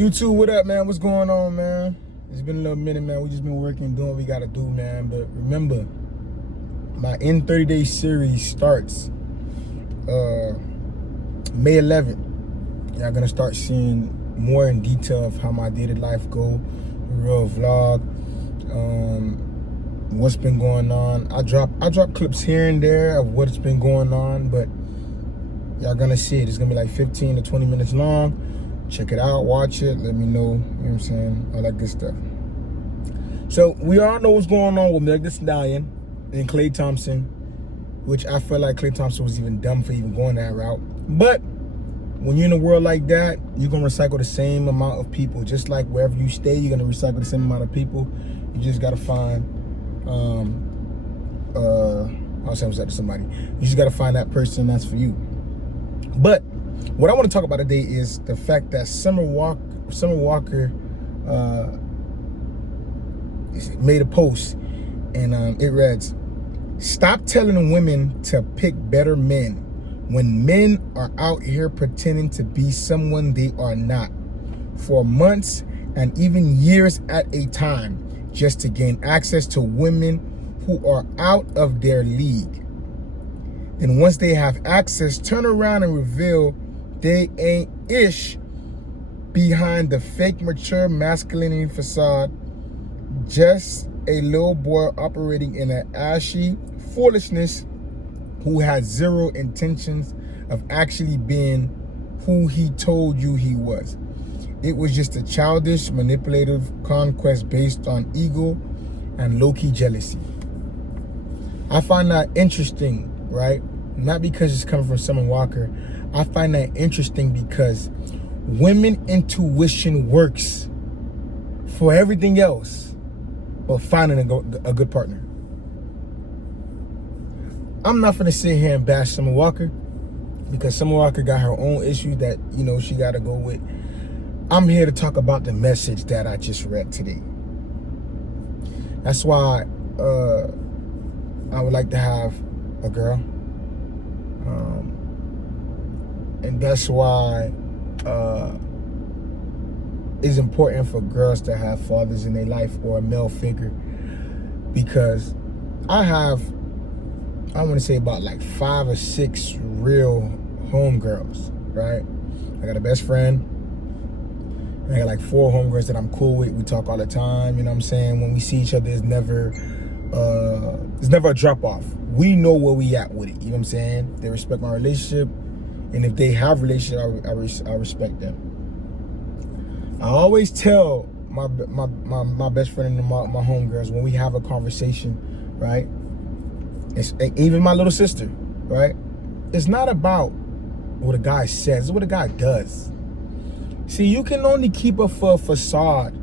YouTube, what up, man? What's going on, man? It's been a little minute, man. We just been working, doing what we gotta do, man. But remember, my In 30 Day series starts May 11th. Y'all gonna start seeing more in detail of how my daily life go, real vlog, what's been going on. I drop clips here and there of what's been going on, but y'all gonna see it. It's gonna be like 15 to 20 minutes long. Check it out, watch it, let me know, you know what I'm saying, all that good stuff. So we all know what's going on with Meg Thee Stallion and Klay Thompson, which I feel like Klay Thompson was even dumb for even going that route. But when you're in a world like that, you're gonna recycle the same amount of people. Just like wherever you stay, you're gonna recycle the same amount of people. You just gotta find, I'll say that to somebody. You just gotta find that person that's for you. But what I want to talk about today is the fact that Summer Walker made a post, and it reads, "Stop telling women to pick better men when men are out here pretending to be someone they are not for months and even years at a time just to gain access to women who are out of their league. Then once they have access, turn around and reveal they ain't ish behind the fake mature masculinity facade, just a little boy operating in an ashy foolishness who has zero intentions of actually being who he told you he was. It was just a childish, manipulative conquest based on ego and low-key jealousy." I find that interesting, right? Not because it's coming from Summer Walker. I find that interesting because women intuition works for everything else but finding a good partner. I'm not gonna sit here and bash Summer Walker because Summer Walker got her own issues that, you know, she gotta go with. I'm here to talk about the message that I just read today. That's why I would like to have a girl. And that's why it's important for girls to have fathers in their life or a male figure, because I want to say about like 5 or 6 real homegirls, right? I got a best friend. I got like 4 homegirls that I'm cool with. We talk all the time, you know what I'm saying? When we see each other, it's never a drop off. We know where we at with it, you know what I'm saying? They respect my relationship, and if they have a relationship, I respect them. I always tell my best friend and my homegirls when we have a conversation, right? Even my little sister, right? It's not about what a guy says, it's what a guy does. See, you can only keep a facade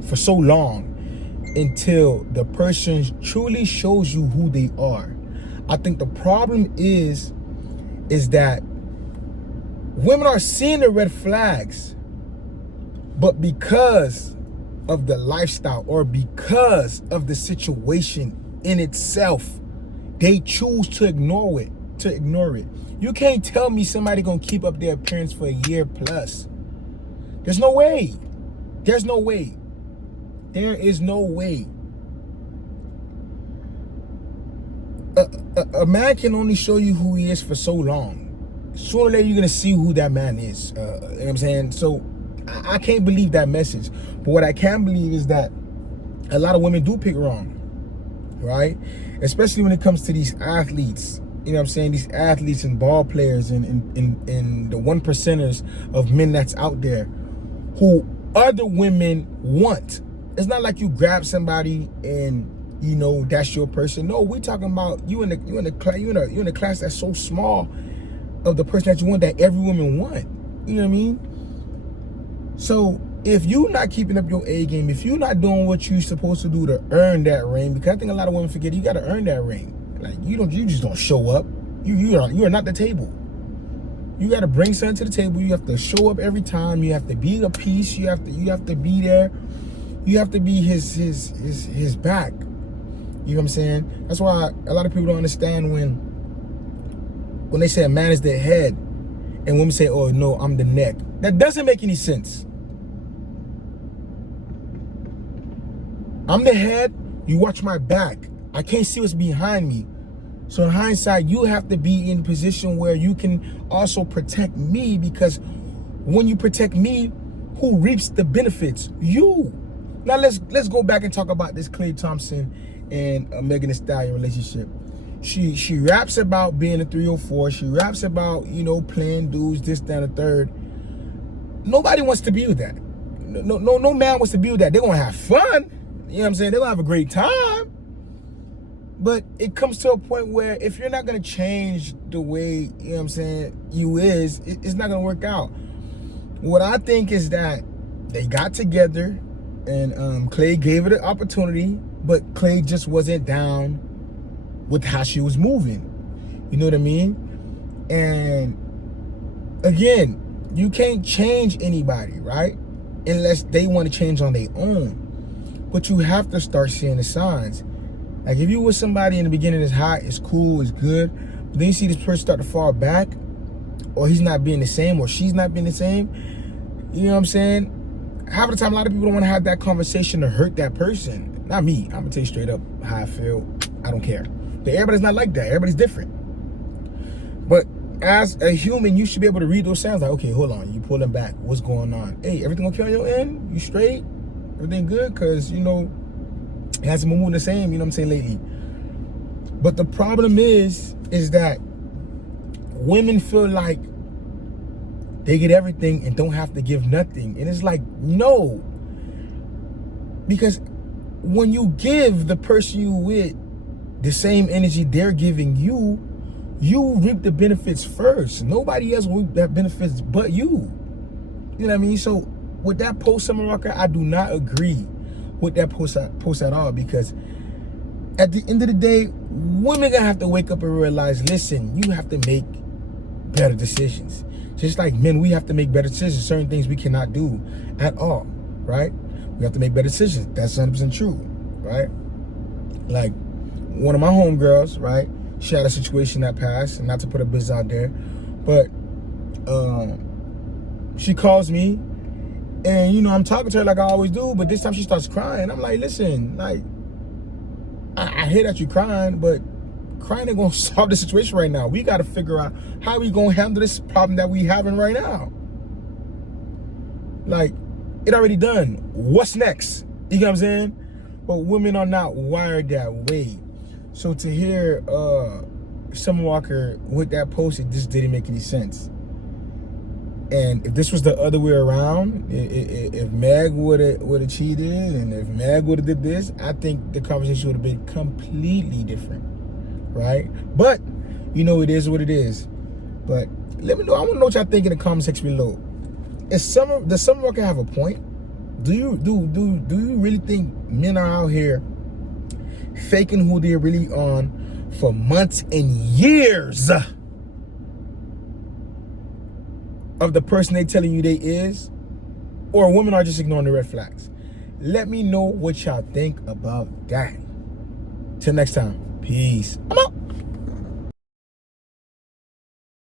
for so long until the person truly shows you who they are. I think the problem is that women are seeing the red flags, but because of the lifestyle or because of the situation in itself, they choose to ignore it. You can't tell me somebody gonna keep up their appearance for a year plus. There's no way. There is no way. A man can only show you who he is for so long. Sooner or later, you're gonna see who that man is. You know what I'm saying? So I can't believe that message. But what I can believe is that a lot of women do pick wrong, right? Especially when it comes to these athletes. You know what I'm saying? These athletes and ball players and the 1%ers of men that's out there who other women want. It's not like you grab somebody and, you know, that's your person. No, we're talking about you in the class that's so small of the person that you want, that every woman want. You know what I mean? So if you're not keeping up your A game, if you're not doing what you're supposed to do to earn that ring, because I think a lot of women forget you got to earn that ring. Like you just don't show up. You are not the table. You got to bring something to the table. You have to show up every time. You have to be a piece. You have to be there. You have to be his back. You know what I'm saying? That's why a lot of people don't understand when they say a man is the head and women say, oh no, I'm the neck. That doesn't make any sense. I'm the head, you watch my back. I can't see what's behind me. So in hindsight, you have to be in a position where you can also protect me, because when you protect me, who reaps the benefits? You. Now let's go back and talk about this Klay Thompson and Megan Thee Stallion relationship. She raps about being a 304. She raps about, you know, playing dudes, this, that, and the third. Nobody wants to be with that. No man wants to be with that. They're gonna have fun. You know what I'm saying? They're gonna have a great time. But it comes to a point where if you're not gonna change the way, you know what I'm saying, you is, it's not gonna work out. What I think is that they got together and Klay gave it an opportunity, but Klay just wasn't down with how she was moving. You know what I mean? And again, you can't change anybody, right? Unless they want to change on their own. But you have to start seeing the signs. Like if you with somebody in the beginning is hot, it's cool, it's good, but then you see this person start to fall back, or he's not being the same, or she's not being the same, you know what I'm saying? Half of the time, a lot of people don't want to have that conversation to hurt that person. Not me. I'm going to tell you straight up how I feel. I don't care. But everybody's not like that. Everybody's different. But as a human, you should be able to read those sounds. Like, okay, hold on. You pulling back. What's going on? Hey, everything okay on your end? You straight? Everything good? Because, you know, it hasn't been moving the same, you know what I'm saying, lately. But the problem is that women feel like they get everything and don't have to give nothing. And it's like, no. Because when you give the person you with the same energy they're giving you, you reap the benefits first. Nobody else will reap that benefits but you. You know what I mean? So with that post, Summer Walker, I do not agree with that post at all, because at the end of the day, women gonna have to wake up and realize, listen, you have to make better decisions. Just like men, we have to make better decisions. Certain things we cannot do at all, right? We have to make better decisions. That's 100% true, right? Like one of my homegirls, right? She had a situation that passed, and not to put her business out there, but she calls me, and you know, I'm talking to her like I always do, but this time she starts crying. I'm like, listen, like, I hear that you crying, but crying ain't gonna solve the situation right now. We gotta figure out how we gonna handle this problem that we having right now. Like, it already done. What's next? You know what I'm saying? But women are not wired that way. So to hear Summer Walker with that post, it just didn't make any sense. And if this was the other way around, if Meg would have cheated, and if Meg would have did this, I think the conversation would have been completely different, right? But you know, it is what it is. But let me know. I want to know what y'all think in the comment section below. Does Summer Walker have a point? Do you really think men are out here faking who they're really on for months and years of the person they telling you they is, or women are just ignoring the red flags? Let me know what y'all think about that. Till next time, peace. I'm out.